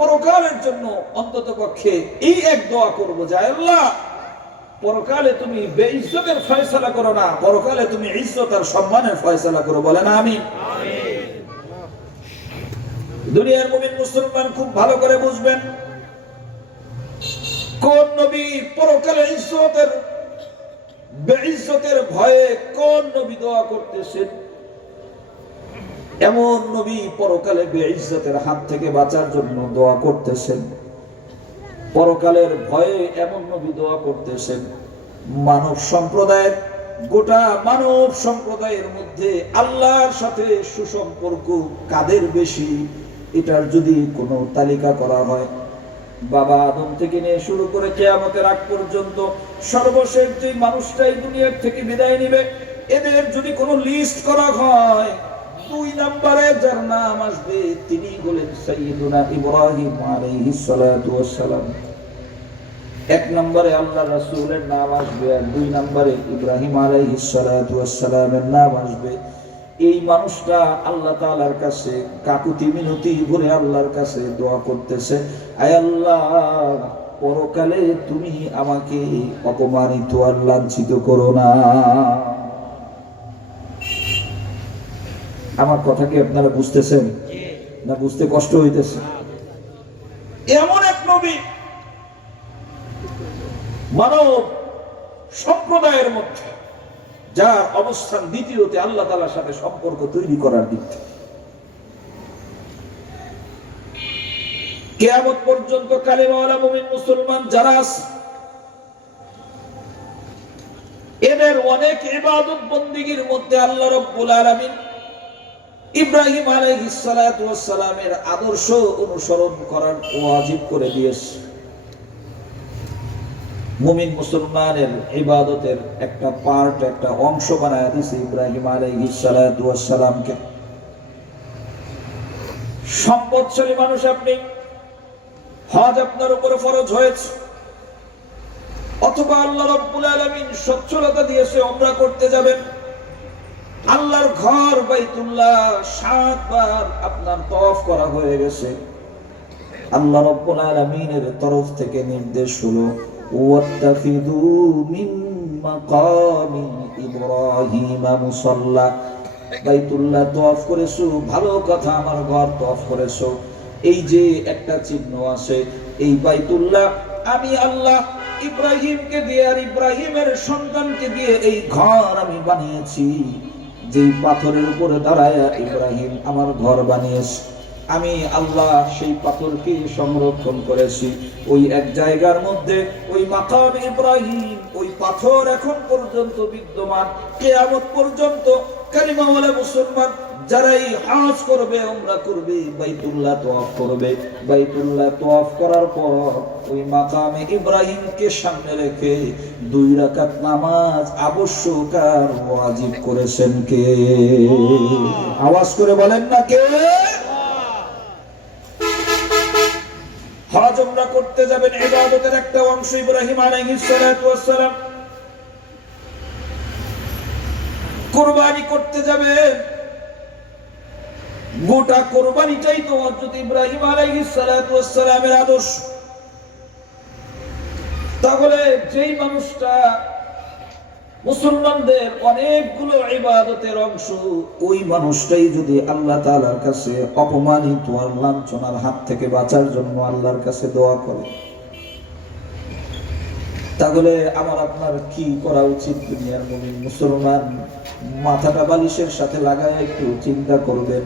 পরকালের জন্য অন্তত পক্ষে এই এক দোয়া করব, যে আল্লাহ, পরকালে তুমি বেইজ্জতের ফয়সালা করো না, পরকালে তুমি ইজ্জত আর সম্মানের ফয়সালা করো বলে না আমি দুনিয়ার মুমিন মুসলমান খুব ভালো করে বুঝবেন, কোন নবী পরকালে ইজ্জতের, বেইজ্জতের ভয়ে কোন নবী দোয়া করতেছেন? এমন নবী পরকালে বেইজ্জতের হাত থেকে বাঁচার জন্য দোয়া করতেছেন। পরকালের ভয়ে এমন নবী দোয়া করতেছেন। মানব সম্প্রদায়ের, গোটা মানব সম্প্রদায়ের মধ্যে আল্লাহর সাথে সুসম্পর্ক কাদের বেশি? এটার যদি কোনো তালিকা করা হয়। বাবা আদম থেকে নিয়ে শুরু করে কেয়ামতের আগ পর্যন্ত সর্বশেষ যে মানুষটাই দুনিয়ার থেকে বিদায় নিবে, এদের যদি কোনো লিস্ট করা হয় দুই নম্বরে যার নাম আসবে তিনি হলেন সৈয়দুনা ইব্রাহিম আলাইহিস সালাতু ওয়াস সালাম এক নম্বরে আল্লাহ রাসূলের নাম আসবে আর দুই নম্বরে ইব্রাহিম আলাইহিস সালাতু ওয়াস সালামের নাম আসবে। এই মানুষটা আল্লাহ তাআলার কাছে কাকুতি মিনতি ভরে আল্লাহর কাছে দোয়া করতেছে, আয় আল্লাহ, পরকালে তুমি আমাকে অপমানিত আর লাঞ্ছিত করো না। আমার কথা কি আপনারা বুঝতেছেন? না বুঝতে কষ্ট হইতেছে? এমন এক নবী, মানব সম্প্রদায়ের মধ্যে, যার অবস্থান দ্বিতীয়তে আল্লাহ তালার সাথে সম্পর্ক তৈরি করার দিক থেকে। কেয়ামত পর্যন্ত কালিমাওয়ালা মুমিন মুসলমান যারা আছে, এদের অনেক ইবাদত বন্দিগির মধ্যে আল্লাহ রব্বুল আলামিন ইব্রাহিম আলাইহিস সালাতু আদর্শ অনুসরণ করার ওয়াজিব করে দিয়েছে। মুমিন মুসলমানের ইবাদতের একটা পার্ট একটা অংশ বানায় দিয়েছে ইব্রাহিম ওয়াস সম্পদশালী মানুষ আপনি, হজ আপনার উপরে ফরজ হয়েছে। অথবা আল্লাহ রব্বুল আলামিন সচ্ছলতা দিয়েছে ওমরা করতে যাবেন। আল্লাহর ঘর বাইতুল্লাহ সাতবার আপনার তওয়াফ করা হয়ে গেছে। আল্লাহ রব্বুল আলামিনের তরফ থেকে নির্দেশ হলো ওয়াত্তাখিযু মিন মাকামি ইব্রাহিম মুসাল্লা। বাইতুল্লাহ তওয়াফ করেছ, ভালো কথা, আমার ঘর তওয়াফ করেছ। এই যে একটা চিহ্ন আছে, এই বাইতুল্লাহ, আমি আল্লাহ ইব্রাহিমকে দিয়ে আর ইব্রাহিমের সন্তানকে দিয়ে এই ঘর আমি বানিয়েছি। যেই পাথরের উপরে দাঁড়ায় ইব্রাহিম আমার ঘর বানিয়েছে। আমি আল্লাহ সেই পাথরকে সংরক্ষণ করেছি। ওই এক জায়গার মধ্যে ওই মাকাম ইব্রাহিম, ওই পাথর এখন পর্যন্ত বিদ্যমান, কেয়ামত পর্যন্ত কালিমাওয়ালা মুসলমান যারাই হাজ করবে ওমরা করবে, বাইতুল্লাহ তোয়াফ করবে। বাইতুল্লাহ তোয়াফ করার পর ওই মাকামে ইব্রাহিমকে সামনে রেখে দুই রাকাত নামাজ আবশ্যক আর ওয়াজিব করেছেন কে? আওয়াজ করে বলেন না কে হজ ওমরা করতে যাবেন ইবাদতের একটা অংশ ইব্রাহিম আলাইহিস সালাতু ওয়াস সালাম কুরবানি করতে যাবেন গোটা কোরবানিটাই তো হযরত ইব্রাহিম আলাইহিস সালাতু আদর্শ। তাহলে যেই মানুষটা মুসলমানদের অনেকগুলো ইবাদতের অংশ, ওই মানুষটাই যদি আল্লাহ তালার কাছে অপমানিত আর লাঞ্ছনার হাত থেকে বাঁচার জন্য আল্লাহর কাছে দোয়া করে। তাহলে আমার আপনার কি করা উচিত, দুনিয়ার মুমিন মুসলমান? মাথাটা বালিশের সাথে লাগায় একটু চিন্তা করবেন।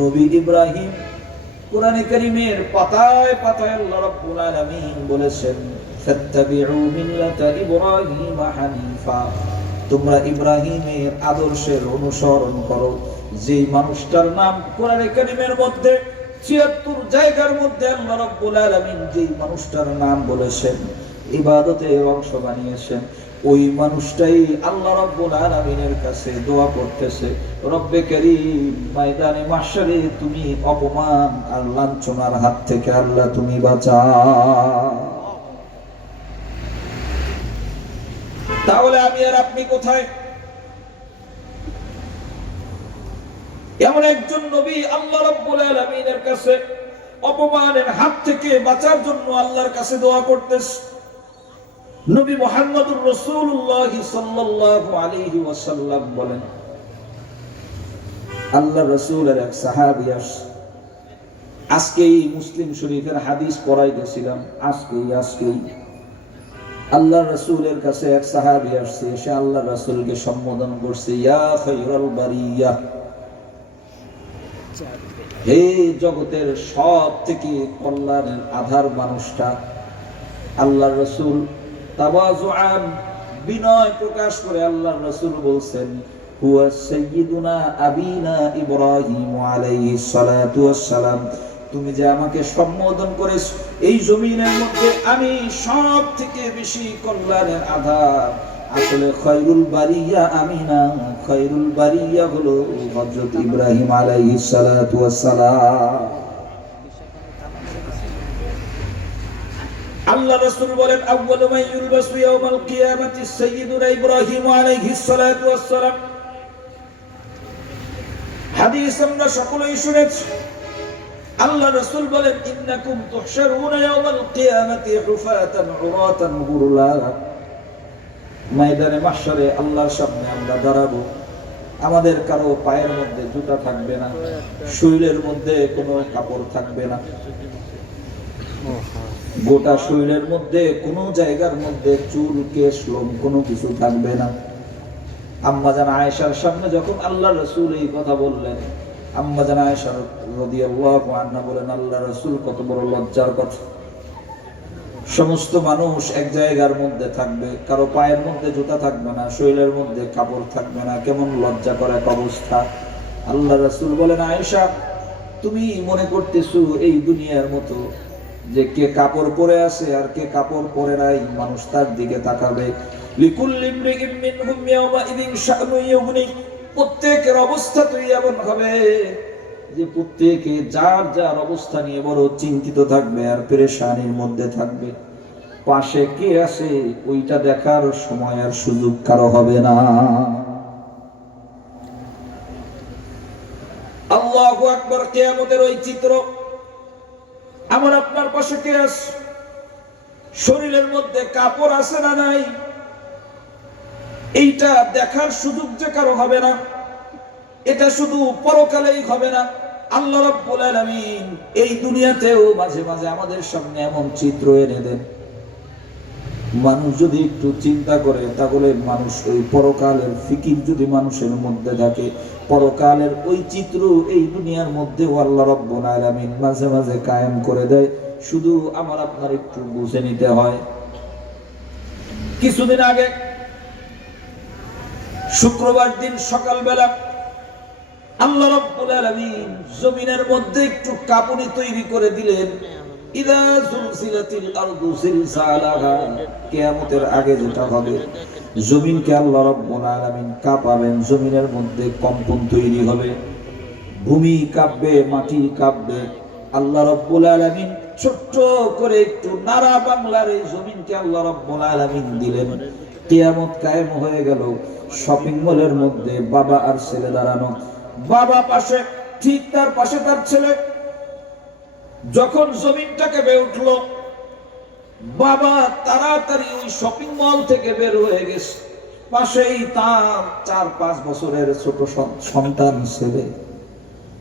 নবী ইব্রাহিম কোরআনে কারীমের পাতায় পাতায় আল্লাহ রাব্বুল আলামিন বলেছেন, ফাত্তাবিউ মিল্লাতা ইব্রাহিম হানিফা। তোমরা ইব্রাহিমের আদর্শের অনুসরণ করো। যে মানুষটার নাম কোরআনে কারীমের মধ্যে 76 জায়গার মধ্যে আল্লাহ রাব্বুল আলামিন যেই মানুষটার নাম বলেছেন ইবাদতের অংশ বানিয়েছেন। ওই মানুষটাই আল্লাহ রাব্বুল আলামিনের কাছে দোয়া করতেছে, রব্বে কারীম, ময়দানে মাশারে তুমি অপমান আর লাঞ্ছনার হাত থেকে আল্লাহ তুমি বাঁচাও। তাহলে আমি আর আপনি কোথায়? এমন একজন নবী আল্লাহ রাব্বুল আলামিনের কাছে অপমানের হাত থেকে বাঁচার জন্য আল্লাহর কাছে দোয়া করতেছে। নবী মোহাম্মদুর রসুল্লাহ সাল্লাল্লাহু আলাইহি ওয়াসাল্লাম বলেন, আল্লাহ রসুলের এক সাহাবী আসছে আজকেই মুসলিম শরীফের হাদিস পড়াইতেছিলাম আজকেই আজকেই। আল্লাহ রসুলের কাছে এক সাহাবী আসছে, সে আল্লাহ রসুলকে সম্বোধন করছে, ইয়া হে জগতের সব থেকে কল্যাণের আধার মানুষটা, আল্লাহ রসুল তাওয়াজুআন বিনয় প্রকাশ করে রসুল বলছেন, হুয়া সাইয়্যিদুনা আবিনা ইব্রাহিম সালাতু ওয়াসসালাম। তুমি যে আমাকে সম্বোধন করেছ, এই জমিনের মধ্যে আমি সব থেকে বেশি কল্যাণের আধার। আসলে খয়রুল বারিয়া আমি না খয়রুল বারিয়া হলো হযরত ইব্রাহিম আলাইহিস সালাতু ওয়াসসালাম। আল্লাহ রাসূল বলেন, আউয়ালু মান ইউলবাসু ইয়াউমাল কিয়ামাতি সাইয়্যিদুনা ইব্রাহিম আলাইহিস সালাতু ওয়াসসালাম। হাদিস আমরা সকলেই শুনেছি। আল্লাহ রাসূল বলেন, ইন্নাকুম তুহশারুনা ইয়াউমাল কিয়ামাতি হুফাতান উরাতান গুরলা। ময়দানে, মাহশারে আল্লাহর সামনে আমরা দাঁড়াবো। আমাদের কারও পায়ের মধ্যে জুতা থাকবে না, শরীরের মধ্যে কোনো কাপড় থাকবে না। গোটা শরীরের মধ্যে, কোনো জায়গার মধ্যে চুল, কেশ, লোম কোনো কিছু থাকবে না। আম্মা জান আয়েশার সামনে যখন আল্লাহ রসুল এই কথা বললেন, আম্মা জান আয়েশা রাদিয়াল্লাহু আনহা বলেন, আল্লাহ রসুল কত বড় লজ্জার কথা। সমস্ত মানুষ এক জায়গার মধ্যে থাকবে, কারও পায়ের মধ্যে জুতা থাকবে না, শরীরের মধ্যে কাপড় থাকবে না, কেমন লজ্জা করা এক অবস্থা। আল্লাহ রসুল বলেন, আয়েশা, তুমি মনে করতেছো এই দুনিয়ার মতো যে কে কাপড় পরে আছে আর কে কাপড় পরে নাই, মানুষ তার দিকে তাকাবে। প্রত্যেকের অবস্থা তুই এমন হবে যে প্রত্যেকে যার যার অবস্থা নিয়ে বড় চিন্তিত থাকবে আর পেরেশানির মধ্যে থাকবে। পাশে কে আছে, ওইটা দেখার সময় আর সুযোগ কারও হবে না। আল্লাহু আকবার, কিয়ামতের ওই চিত্র আমার আপনার পাশে কে আছে? শরীরের মধ্যে কাপড় আছে না নাই? এইটা দেখার সুযোগ যে কারও হবে না, এটা শুধু পরকালেই হবে না। আল্লাহ রাব্বুল আলামিন এই দুনিয়াতেও মাঝে মাঝে আমাদের সামনে এমন চিত্র এনে দেন। মানুষ যদি একটু চিন্তা করে, তাহলে মানুষ ওই পরকালের ফিকির যদি মানুষের মধ্যে থাকে পরকালের ওই চিত্র এই দুনিয়ার মধ্যেও আল্লাহ রব্বুল আলামিন মাঝে মাঝে কায়েম করে দেয়। শুধু আমার আপনার একটু বুঝে নিতে হয়। কিছুদিন আগে, শুক্রবার দিন সকালবেলা আল্লাহ রাব্বুল আলামিন জমিনের মধ্যে একটু কাপুনি তৈরি করে দিলেন। ইদা জুলজিলাতিল আরদু জিলজালাহা কিয়ামতের আগে যেটা হবে। জমিনকে আল্লাহ রাব্বুল আলামিন কাঁপাবেন, জমিনের মধ্যে কম্পন তৈরি হবে। ভূমি কাঁপবে, মাটি কাঁপবে। আল্লাহ রাব্বুল আলামিন ছোট্ট করে একটু নারা বাংলার এই জমিনকে আল্লাহ রাব্বুল আলামিন দিলেন। কেয়ামত কায়েম হয়ে গেল। শপিং মলের মধ্যে বাবা আর ছেলে দাঁড়ানো। বাবা পাশে, ঠিক তার পাশে তার ছেলে। যখন জমিনটা কেঁপে উঠল বাবা তাড়াতাড়ি ওই শপিং মল থেকে বের হয়ে গেছে। পাশেই তার চার পাঁচ বছরের ছোট সন্তান ছেলে।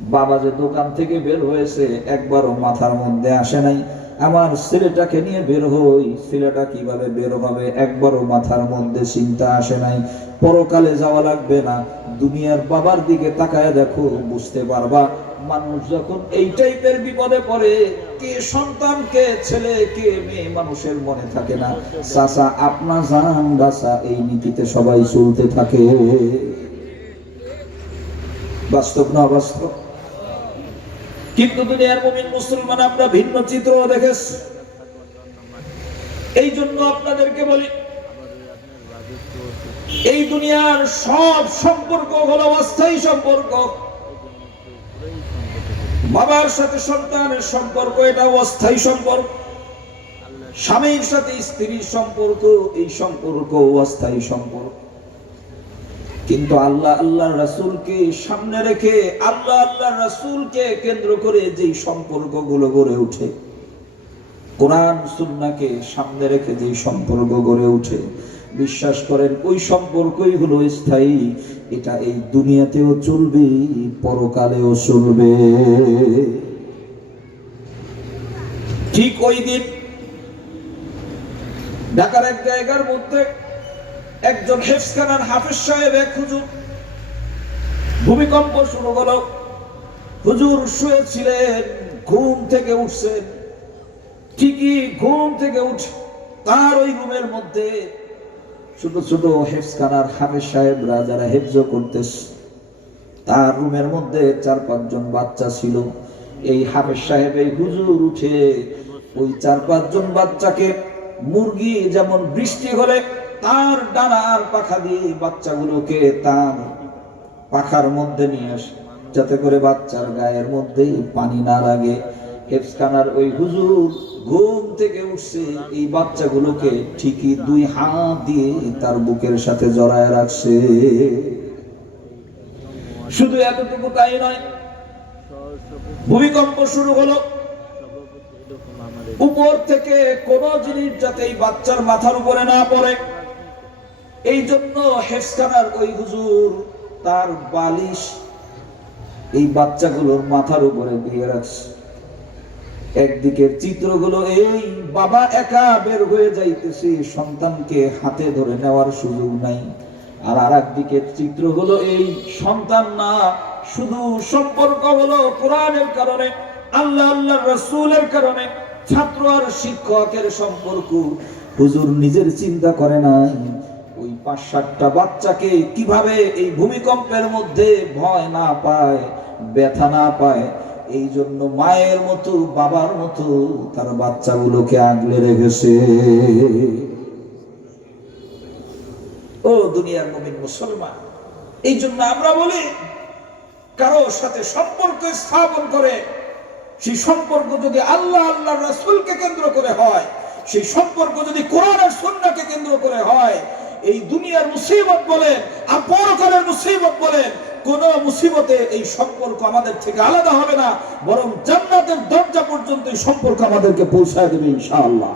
বাবা যে দোকান থেকে বের হয়েছে, একবারও মাথার মধ্যে আসে নাই। আমার ছেলেটাকে নিয়ে বের হই। ছেলেটা কীভাবে বের হবে? একবারও মাথার মধ্যে চিন্তা আসে নাই। পরকালে যাওয়া লাগবে না। দুনিয়ার বাবার দিকে তাকায় দেখো, বুঝতে পারবা? মানুষ যখন এই টাইপের বিপদে পড়ে, কে সন্তান, কে ছেলে, কে মেয়ে, মানুষের মনে থাকে না। চাচা আপনা জান গাছা এই নীতিতে সবাই চলতে থাকে। বাস্তব না বাস্তব কিন্তু দুনিয়ার মুমিন মুসলমান, আমরা ভিন্ন চিত্র দেখেছি। এই জন্য আপনাদেরকে বলি, এই দুনিয়ার সব সম্পর্ক হলো অস্থায়ী সম্পর্ক। বাবার সাথে সন্তানের সম্পর্ক এটা অস্থায়ী সম্পর্ক। স্বামীর সাথে স্ত্রীর সম্পর্ক, এই সম্পর্ক অস্থায়ী সম্পর্ক। কিন্তু আল্লাহ আল্লাহ রাসূলকে সামনে রেখে আল্লাহ আল্লাহ রাসূলকে কেন্দ্র করে যেই সম্পর্কগুলো গড়ে ওঠে কোরআন সুন্নাহকে সামনে রেখে যেই সম্পর্ক গড়ে ওঠে বিশ্বাস করেন ওই সম্পর্কই হলো স্থায়ী, এটা এই দুনিয়াতেও চলবে, পরকালেও চলবে। ঠিক ওই দিন ঢাকার এক জায়গার মধ্যে একজন হেফসখানার হাফেজ সাহেব, এক হুজুর। ভূমিকম্প শুরু হলো। হুজুর শুয়েছিলেন, ঘুম থেকে উঠছেন। ঠিকই ঘুম থেকে উঠ তার ওই রুমের মধ্যে ছোট ছোট হেফসখানার হাফেজ সাহেবরা যারা হেফজ করতেছে, তার রুমের মধ্যে চার পাঁচজন বাচ্চা ছিল। এই হাফেজ সাহেব, এই হুজুর উঠে ওই চার পাঁচজন বাচ্চাকে মুরগি যেমন বৃষ্টি হলে তার ডানার পাখা দিয়ে বাচ্চাগুলোকে তার পাখার মধ্যে নিয়ে আসে, যাতে করে বাচ্চার গায়ের মধ্যে পানি না লাগে। হেফসখানার ওই হুজুর ঘুম থেকে উঠছে, এই বাচ্চাগুলোকে ঠিকই দুই হাত দিয়ে তার বুকের সাথে জড়ায় রাখছে। শুধু এতটুকু তাই নয়, ভূমিকম্প শুরু হলো। উপর থেকে কোন জিনিস যাতে এই বাচ্চার মাথার উপরে না পড়ে। এই জন্য হেফসখানার ওই হুজুর তার বালিশ এই বাচ্চাগুলোর মাথার উপরে দিয়ে রাখছে। একদিকের চিত্রগুলো এই বাবা একা বের হয়ে যাইতেছে, সন্তানকে হাতে ধরে নেওয়ার সুযোগ নাই। আর আর একদিকের চিত্র হলো এই সন্তান না, শুধু সম্পর্ক হলো কোরআনের কারণে, আল্লাহ আল্লাহ রসুলের কারণে, ছাত্র আর শিক্ষকের সম্পর্ক। হুজুর নিজের চিন্তা করে নাই। ওই পাঁচ সাতটা বাচ্চাকে কীভাবে এই ভূমিকম্পের মধ্যে ভয় না পায়, ব্যথা না পায়, এই জন্য মায়ের মতো, বাবার মতো তার বাচ্চাগুলোকে আগলে রেখেছে। ও দুনিয়ার নবীন মুসলমান, এই জন্য আমরা বলি, কারও সাথে সম্পর্ক স্থাপন করে, সেই সম্পর্ক যদি আল্লাহ আল্লাহ রাসূলকে কেন্দ্র করে হয়, সেই সম্পর্ক যদি কোরআনের সুন্নাহকে কেন্দ্র করে হয় এই দুনিয়ার মুসিবত বলেন আর পরকালের মুসিবত বলেন কোন মুসিবতে এই সম্পর্ক আমাদের থেকে আলাদা হবে না, বরং জান্নাতের দরজা পর্যন্ত এই সম্পর্ক আমাদেরকে পৌঁছায় দেবে ইনশাআল্লাহ।